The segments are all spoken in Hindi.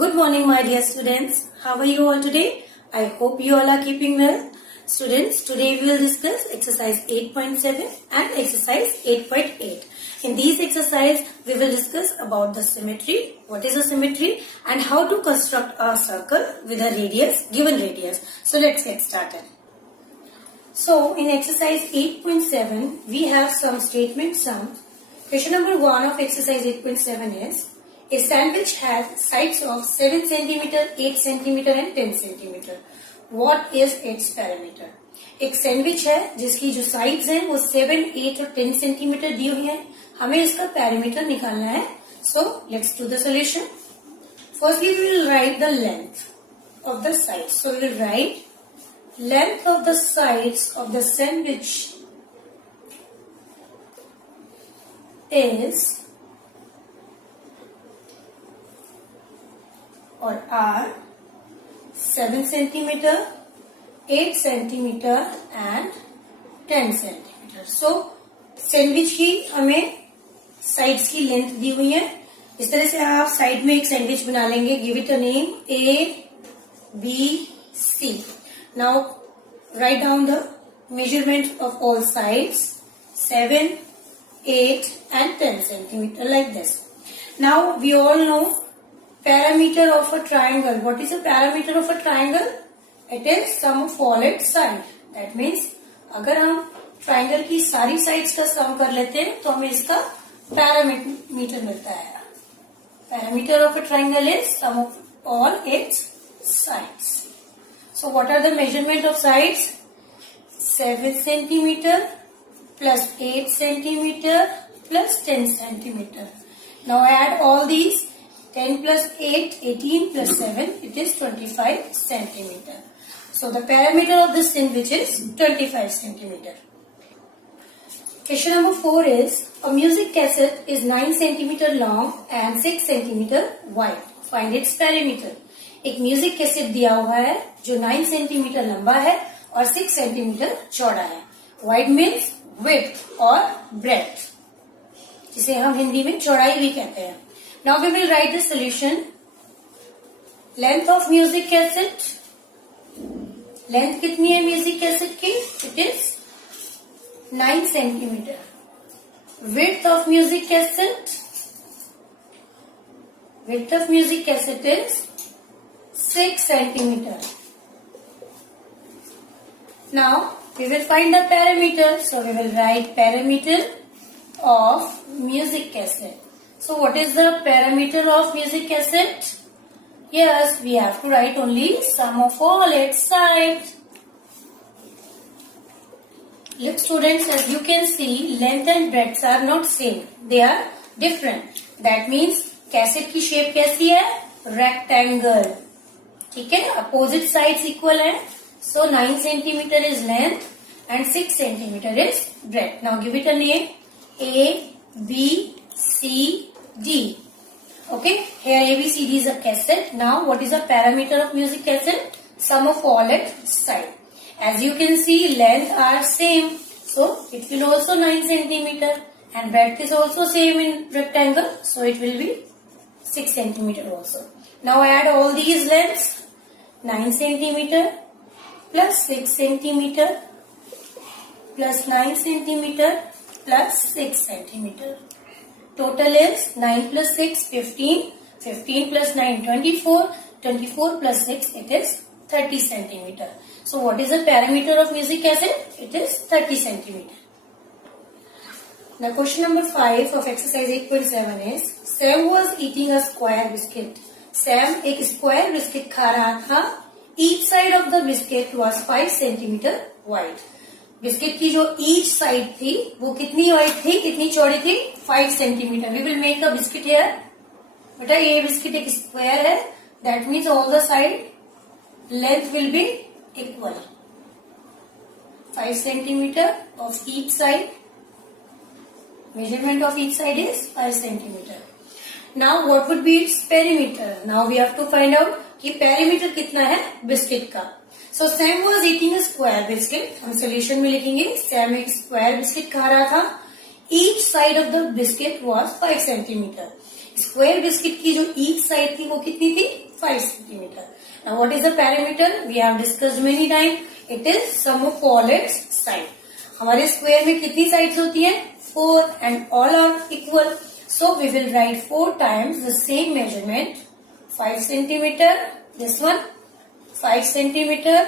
Good morning, my dear students. How are you all today? I hope you all are keeping well. Students, today we will discuss exercise 8.7 and exercise 8.8. In these exercises, we will discuss about the symmetry, what is a symmetry, and how to construct a circle with a radius, given radius. So let's get started. So in exercise 8.7, we have some statement sums. Question number 1 of exercise 8.7 is, a sandwich has sides of 7 cm, 8 cm and 10 cm. What is its parameter? एक सैंडविच है जिसकी जो साइड्स हैं वो 7, 8 और 10 सेंटीमीटर दी हुई है. हमें इसका पैरामीटर निकालना है. So let's do the solution. Firstly we will write the length of the side. So we will write length of the sides of the sandwich is or are 7 centimeter, 8 centimeter and 10 centimeter. So sandwich की हमें साइड्स की लेंथ दी हुई है. इस तरह से आप साइड में एक सैंडविच बना लेंगे. Give it a name ABC. Now write down the measurement of all sides 7, 8 and 10 centimeter like this. Now we all know parameter of a triangle. What is the parameter of a triangle? It is sum of all its sides. That means अगर हम ट्राइंगल की सारी साइड्स का सम कर लेते हैं तो हमें इसका पैरामीटर मिलता है. Parameter of a triangle is sum of all its sides. So what are the measurement of sides? 7 centimeter plus 8 centimeter plus 10 centimeter. Now add all these. 10 plus 8, 18 plus 7, it is 25 centimeter. So the parameter of this sandwich is 25 centimeter. Question number 4 is, a music cassette is 9 centimeter long and 6 centimeter wide. Find its parameter. एक म्यूजिक कैसेट दिया हुआ है जो 9 सेंटीमीटर लंबा है और 6 सेंटीमीटर चौड़ा है. वाइड मीन्स विड्थ और ब्रेड्थ, जिसे हम हिंदी में चौड़ाई भी कहते हैं. Now we will write the solution. Length of music cassette, length कितनी है म्यूजिक कैसेट की? It is 9 centimetre. Width of music cassette, width of music cassette is 6 centimeter. Now we will find the parameter. So we will write parameter of music cassette. So what is the parameter of music cassette? Yes, we have to write only sum of all its sides. Look students, as you can see, length and breadth are not same. They are different. That means cassette की shape कैसी है? Rectangle. ठीक है, अपोजिट साइड्स इक्वल है. So 9 centimetre is length and 6 centimetre is breadth. Now give it a name ABCD. Okay, here ABCD is a cassette. Now what is the parameter of music cassette? Sum of all its side. As you can see, length are same, so it will also 9 centimeter and breadth is also same in rectangle, so it will be 6 centimeter also. Now add all these lengths. 9 centimeter plus 6 centimeter plus 9 centimeter plus 6 centimeter. Total is 9 plus 6, 15. 15 plus 9, 24. 24 plus 6, it is 30 centimeter. So what is the parameter of music cassette? It is 30 centimeter. Now question number 5 of exercise 8.7 is, Sam was eating a square biscuit. Sam एक स्क्वायर बिस्किट खा रहा था. Each side of the biscuit was 5 centimetre wide. Biscuit की जो ईच साइड थी वो कितनी वाइड थी, कितनी चौड़ी थी? 5 centimetre. We will make a biscuit here. बेटा ये बिस्किट एक स्क्वायर है. That means all the side length will be equal. 5 centimetre of each side. Measurement of each side is 5 centimetre. Now what would be its perimeter? Now we have to find out कि perimeter कितना है बिस्किट का. So Sam was eating a square biscuit. हम सोल्यूशन में लिखेंगे Sam एक स्क्वायर बिस्किट खा रहा था. Each side of the biscuit was 5 centimeter. Square biscuit की जो ईच साइड थी वो कितनी थी? 5 centimeter. Now what is the perimeter? We have discussed many times. It is sum of all its side. हमारे स्क्वायर में कितनी साइड्स होती हैं? 4 and all are equal. So we will write 4 times the same measurement. 5 centimeter. This one 5 centimeter.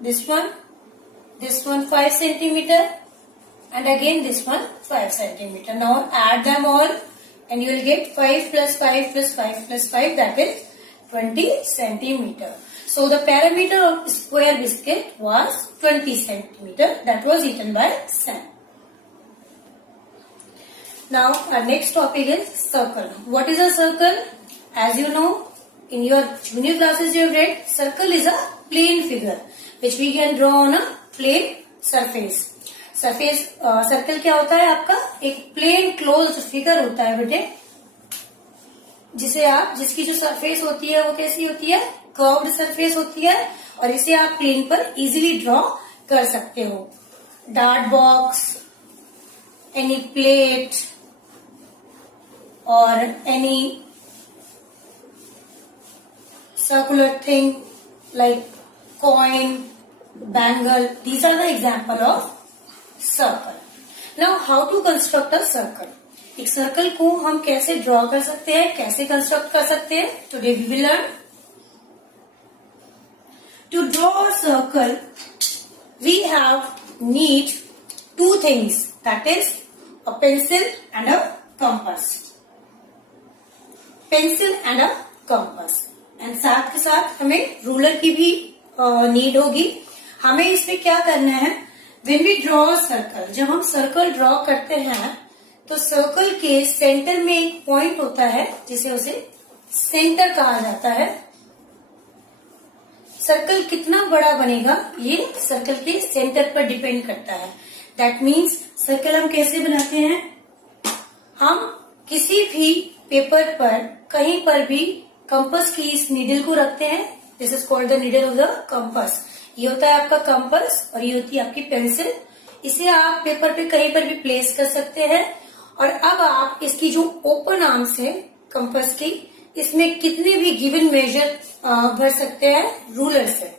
This one 5 centimeter. And again this one 5 centimeter. Now add them all and you will get 5 plus 5 plus 5 plus 5, that is 20 centimeter. So the perimeter of square biscuit was 20 centimeter that was eaten by Sam. Now our next topic is circle. What is a circle? As you know, in your junior classes you have read, circle is a plane figure which we can draw on a plane surface. Circle क्या होता है? आपका एक प्लेन क्लोज्ड फिगर होता है बेटे, जिसकी जो सरफेस होती है वो कैसी होती है? कर्व्ड सरफेस होती है और इसे आप प्लेन पर इजीली ड्रॉ कर सकते हो. डार्ट बॉक्स, एनी प्लेट और any circular thing like coin, bangle, these are the example of circle. Now how to construct a circle? एक सर्कल को हम कैसे ड्रॉ कर सकते हैं, कैसे कंस्ट्रक्ट कर सकते हैं? Today we will learn. To draw a circle, we have need 2 things, that is a pencil and a compass. Pencil and a compass. And साथ के साथ हमें रूलर की भी नीड होगी. हमें इसमें क्या करना है? व्हेन वी ड्रॉ सर्कल, जब हम सर्कल ड्रॉ करते हैं तो सर्कल के सेंटर में एक पॉइंट होता है जिसे उसे सेंटर कहा जाता है. सर्कल कितना बड़ा बनेगा ये सर्कल के सेंटर पर डिपेंड करता है. दैट मीन्स सर्कल हम कैसे बनाते हैं? हम किसी भी पेपर पर कहीं पर भी कंपास की इस नीडल को रखते हैं. This is called the needle of the compass. ये होता है आपका कंपास और ये होती है आपकी पेंसिल. इसे आप पेपर पे कहीं पर भी प्लेस कर सकते हैं. और अब आप इसकी जो ओपन आर्म्स है कंपास की, इसमें कितने भी गिवन मेजर भर सकते हैं रूलर से.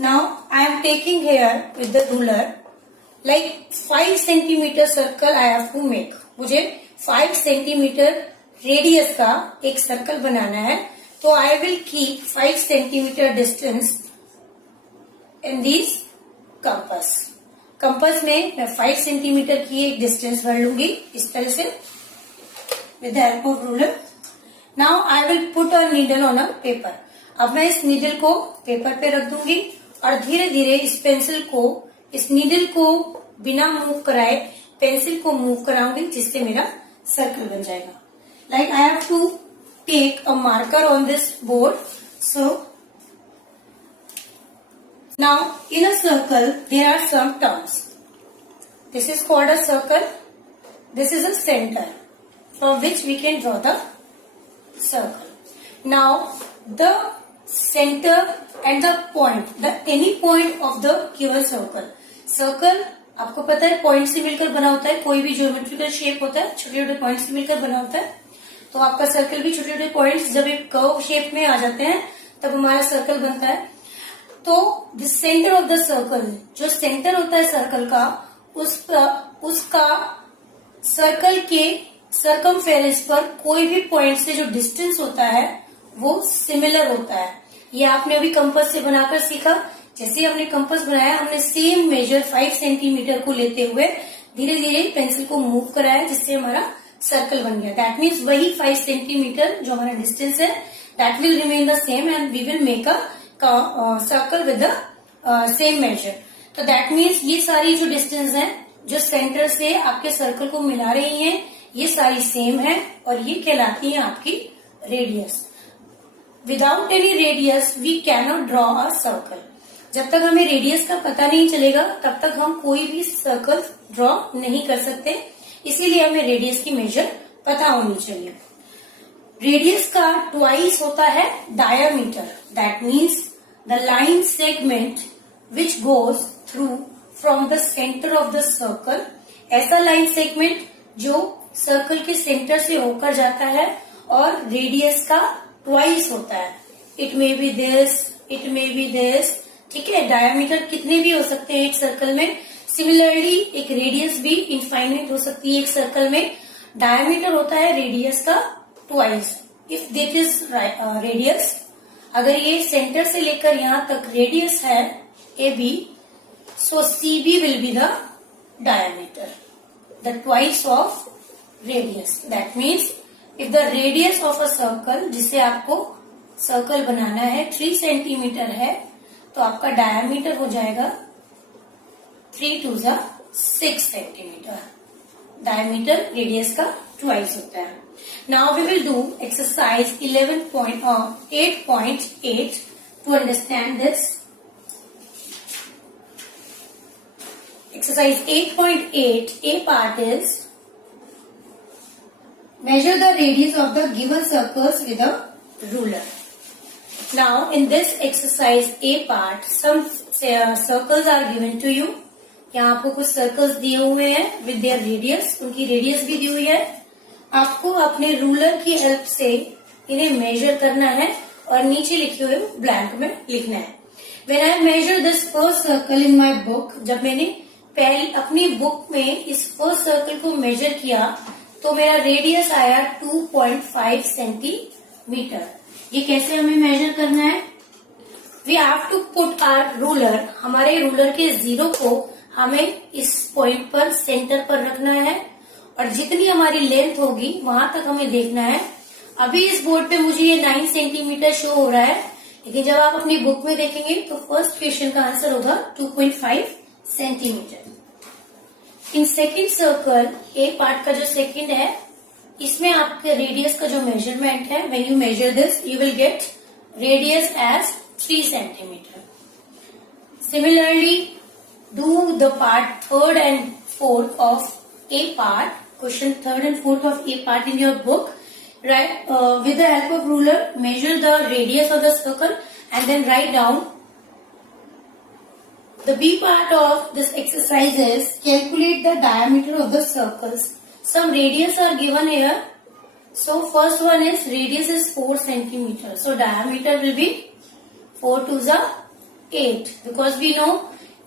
Now I am taking here with the ruler like 5 centimetre circle I have to make. मुझे 5 सेंटीमीटर रेडियस का एक सर्कल बनाना है. तो I will keep 5 centimetre distance in this compass. Compass में मैं 5 सेंटीमीटर की एक डिस्टेंस भर लूंगी इस तरह से with the help of ruler. Now I will put a needle on a paper. अब मैं इस नीडल को पेपर पे रख दूंगी और धीरे धीरे इस पेंसिल को, इस नीडल को बिना मूव कराए पेंसिल को मूव कराऊंगी, जिससे मेरा सर्कल बन जाएगा. Like I have to take a marker on this board. So now in a circle there are some terms. This is called a circle. This is a center from which we can draw the circle. Now the center and the point, the any point of the given circle. Circle आपको पता है पॉइंट से मिलकर बना होता है. कोई भी ज्योमेट्रिकल शेप होता है छोटे छोटे पॉइंट से मिलकर बना होता है. तो आपका सर्कल भी छोटे छोटे पॉइंट्स जब एक कर्व शेप में आ जाते हैं तब हमारा सर्कल बनता है. तो the centre of the circle, जो सेंटर होता है सर्कल का, उसका सर्कल के सर्कमफेरेंस पर कोई भी पॉइंट से जो डिस्टेंस होता है वो सिमिलर होता है. ये आपने अभी कंपास से बनाकर सीखा. जैसे हमने कंपास बनाया, हमने सेम मेजर 5 सेंटीमीटर को लेते हुए धीरे धीरे पेंसिल को मूव कराया, जिससे हमारा सर्कल बन गया. दैट मीन्स वही 5 सेंटीमीटर जो हमारा डिस्टेंस है that will remain the same and we will make a circle with the same measure. तो दैट मीन्स ये सारी जो डिस्टेंस है जो सेंटर से आपके सर्कल को मिला रही हैं, ये सारी सेम है और ये कहलाती है आपकी radius. Without any radius we cannot draw a circle. जब तक हमें रेडियस का पता नहीं चलेगा तब तक हम कोई भी सर्कल ड्रॉ नहीं कर सकते. इसीलिए हमें रेडियस की मेजर पता होनी चाहिए. रेडियस का ट्वाइस होता है diameter. That means the line segment which goes through from the centre of the circle. ऐसा लाइन सेगमेंट जो सर्कल के सेंटर से होकर जाता है और रेडियस का ट्वाइस होता है. It may be this, it may be this, ठीक है। डायमीटर कितने भी हो सकते हैं एक सर्कल में। सिमिलरली एक रेडियस भी इनफाइनाइट हो सकती है एक सर्कल में। डायमीटर होता है रेडियस का twice. If this is radius, अगर ये सेंटर से लेकर यहां तक रेडियस है A B, so C B will be the diameter, the twice of radius. That means if the radius of a circle, जिसे आपको सर्कल बनाना है 3 सेंटीमीटर है, तो आपका डायमीटर हो जाएगा 3 to the 6 centimetre. Diameter radius का ट्वाइस होता है। Now we will do exercise 8.8 to understand this. Exercise 8.8, A part is measure the radius of the given circles with a ruler. Now in this exercise A part, some circles are given to you. यहाँ आपको कुछ सर्कल्स दिए हुए हैं with their radius, उनकी रेडियस भी दी हुई है। आपको अपने रूलर की हेल्प से इन्हें मेजर करना है और नीचे लिखे हुए ब्लैंक में लिखना है। When I measure this first circle in my book, जब मैंने पहले अपनी बुक में इस फर्स्ट सर्कल को मेजर किया तो मेरा रेडियस आया 2.5 सेंटीमीटर। ये कैसे हमें मेजर करना है? We have to put our ruler, हमारे रूलर के जीरो को हमें इस पॉइंट पर सेंटर पर रखना है और जितनी हमारी लेंथ होगी वहां तक हमें देखना है। अभी इस बोर्ड पे मुझे ये 9 सेंटीमीटर शो हो रहा है, लेकिन जब आप अपनी बुक में देखेंगे तो फर्स्ट क्वेश्चन का आंसर होगा 2.5 centimetre. In second circle A part का जो सेकेंड है, इसमें आपके रेडियस का जो मेजरमेंट है, when you measure this you will get radius as 3 centimetre. Similarly do the part third and fourth of A part, question third and fourth of A part in your book, right, with the help of ruler measure the radius of the circle and then write down. The B part of this exercise is calculate the diameter of the circles. Some radius are given here. So first one is radius is 4 centimeter. So diameter will be 4 to the 8 because we know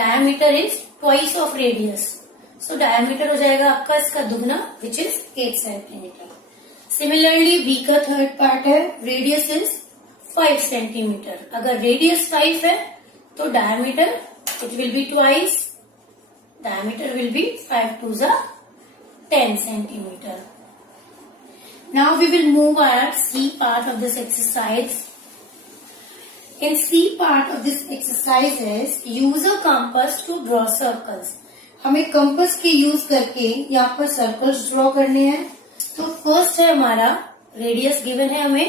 diameter is twice of radius. So diameter हो जाएगा आपका इसका दुगना which is 8 centimeter. Similarly B का थर्ड पार्ट है, radius is 5 centimeter. अगर radius 5 है तो diameter it will be twice, diameter will be 5 to the 10 centimeter. Now we will move our C part of this exercise. In C part of this exercise is use a compass to draw circles. हमें कंपास के यूज करके यहाँ पर सर्कल्स ड्रॉ करने हैं। तो फर्स्ट है हमारा रेडियस गिवन है हमें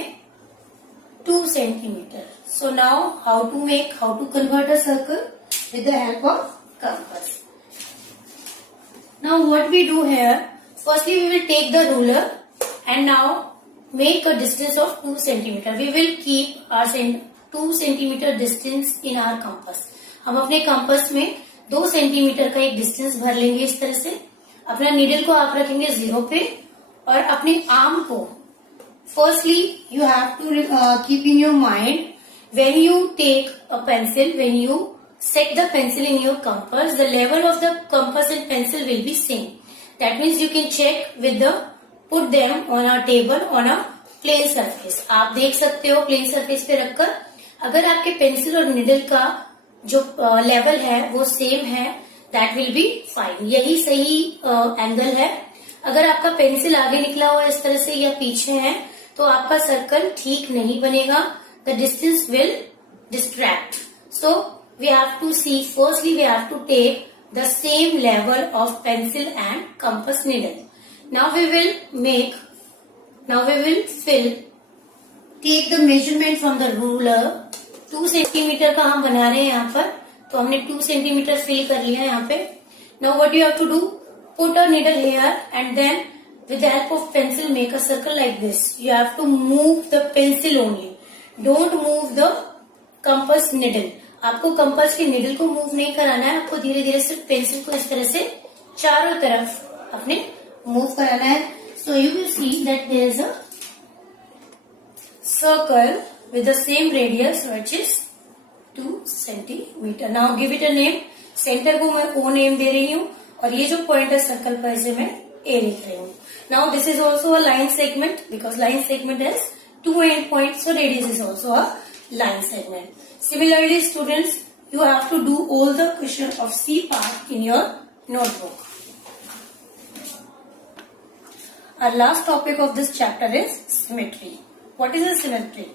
2 centimetre. So now how to convert a circle? With the help of compass. Now what we do here, firstly we will take the ruler and now make a distance of 2 centimeter. We will keep our 2 centimeter distance in our compass. हम अपने कंपास में 2 सेंटीमीटर का एक डिस्टेंस भर लेंगे इस तरह से। अपना नीडल को आप रखेंगे 0 पे और अपने आर्म को firstly you have to keep in your mind when you take a pencil, when you set the pencil in your compass, the level of the compass and pencil will be same. That means you can check with the, put them on a table on a plane surface. आप देख सकते हो प्लेन सरफेस पे रखकर, अगर आपके पेंसिल और निडल का जो लेवल है वो सेम है, that will be fine. यही सही एंगल है। अगर आपका पेंसिल आगे निकला हुआ इस तरह से या पीछे है तो आपका सर्कल ठीक नहीं बनेगा. The distance will distract. So we have to see, firstly we have to take the same level of pencil and compass needle. Now we will fill, take the measurement from the ruler. 2 centimetre का हम बना रहे हैं यहाँ पर, तो हमने 2 सेंटीमीटर फिल कर लिया है यहाँ पे. Now what you have to do, put a needle here and then with the help of pencil make a circle like this. You have to move the pencil only. Don't move the compass needle. आपको कंपास के निडल को मूव नहीं कराना है, आपको धीरे धीरे सिर्फ पेंसिल को इस तरह से चारों तरफ अपने मूव कराना है. So you will see that there is a circle with the same radius which is 2 centimeter. Now give it a name. Centre को मैं O नेम दे रही हूँ और ये जो पॉइंट है सर्कल पर इसे मैं A लिख रही हूँ. Now this is also a line segment because line segment has two end points, so radius is also a line segment. Similarly, students, you have to do all the question of C part in your notebook. Our last topic of this chapter is symmetry. What is a symmetry?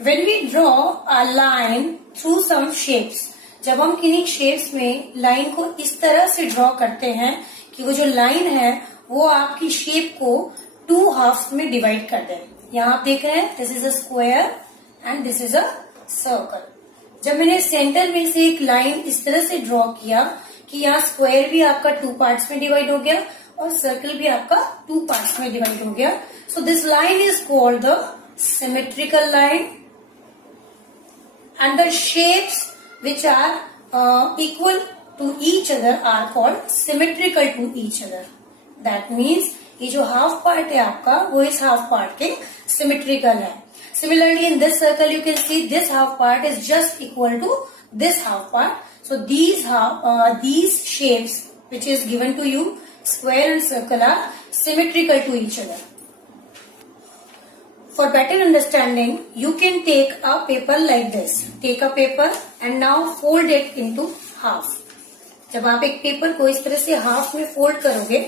When we draw a line through some shapes, जब हम किन्हीं शेप्स में लाइन को इस तरह से ड्रॉ करते हैं कि वो जो लाइन है वो आपकी शेप को 2 हाफ्स में डिवाइड कर दे. यहाँ आप देख रहे हैं this is a square and this is a circle. जब मैंने सेंटर में से एक लाइन इस तरह से ड्रॉ किया कि यहाँ स्क्वायर भी आपका 2 पार्ट्स में डिवाइड हो गया और सर्कल भी आपका 2 पार्ट्स में डिवाइड हो गया. So this line is called the symmetrical line and the shapes which are equal to each other are called symmetrical to each other. That means ये जो हाफ पार्ट है आपका वो इस हाफ पार्ट के सिमेट्रिकल है. Similarly in this circle you can see this half part is just equal to this half part. So these shapes which is given to you, square and circle, are symmetrical to each other. For better understanding, you can take a paper like this. Take a paper and now fold it into half. जब आप एक पेपर को इस तरह से हाफ में फोल्ड करोगे,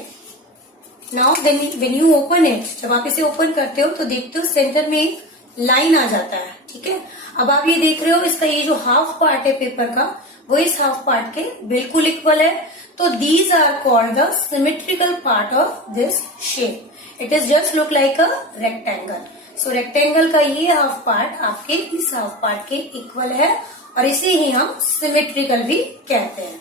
now when you open it, जब आप इसे ओपन करते हो तो देखते हो सेंटर में एक लाइन आ जाता है. ठीक है, अब आप ये देख रहे हो इसका ये जो हाफ पार्ट है पेपर का वो इस हाफ पार्ट के बिल्कुल इक्वल है. तो these are called the symmetrical part of this shape. It is just look like a rectangle. So rectangle का ये हाफ पार्ट आपके इस हाफ पार्ट के इक्वल है और इसे ही हम सिमेट्रिकल भी कहते हैं.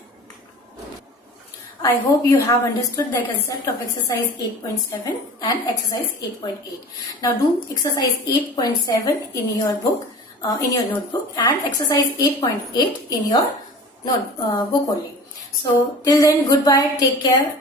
I hope you have understood the concept of exercise 8.7 and exercise 8.8. Now do exercise 8.7 in your book, in your notebook, and exercise 8.8 in your book only. So till then, goodbye, take care.